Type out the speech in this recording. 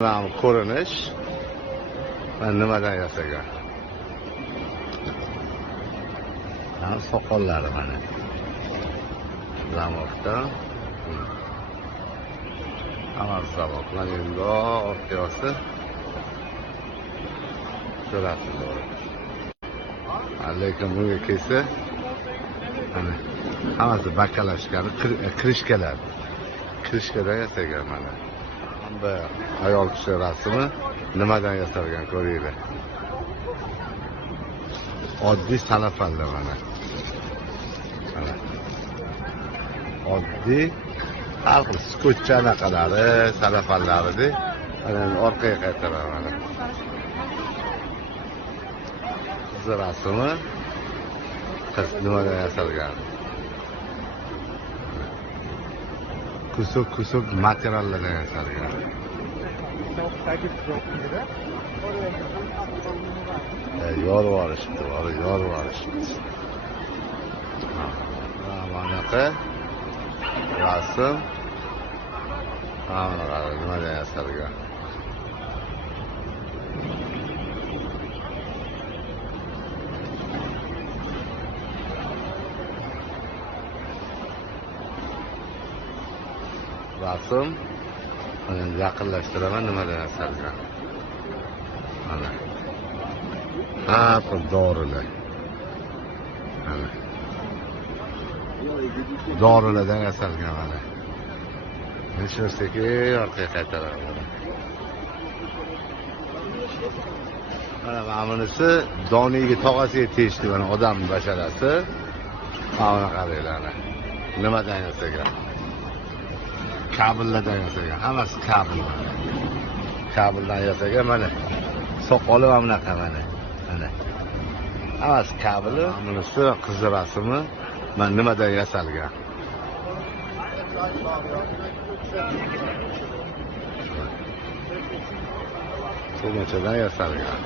Mana ko'rinish mana nimadan yasagan. Mana soqollari mana. Zamoqdan. Hammasi zamoq. Mana endi orqasi surati bor. Lekin bunga kelsa mana hammasi bakalashgan, krishkalar. Krishkadan yasagan mana. Bu ayol kishi rasmi nimadan yasalgan ko'ringlar. Oddiy salafalla mana. Mana. Oddiy xalq skotcha anaqalari, salafallari mana orqaga qaytarar mana. Qiz rasmi qiz nimadan yasalgan. Kusuk materiallardan yasalgan. Yorib olishibdi, yorib olishibdi. Manaqa rasm nimadan yasalgan. Rasm mana yaqinlashtiraman nimadan yasalgan. Mana. Ha, bu dorilar. Mana. Dorilardan yasalgan mana. Hech narsaga orqaga qaytaraman. Mana bunisi Doniga tog'asiga tegishli mana odam basharasi. Mana qaranglar. Nimadan yasalgan? Kabellardan yasagan, hammasi kabel. Kabeldan yasagan mana. Soqoli va bunaqa mana. Mana. Hammasi kabeli. Bunisi qiz rasmi. Mana nimadan yasalgan? So'machadan yasalgan.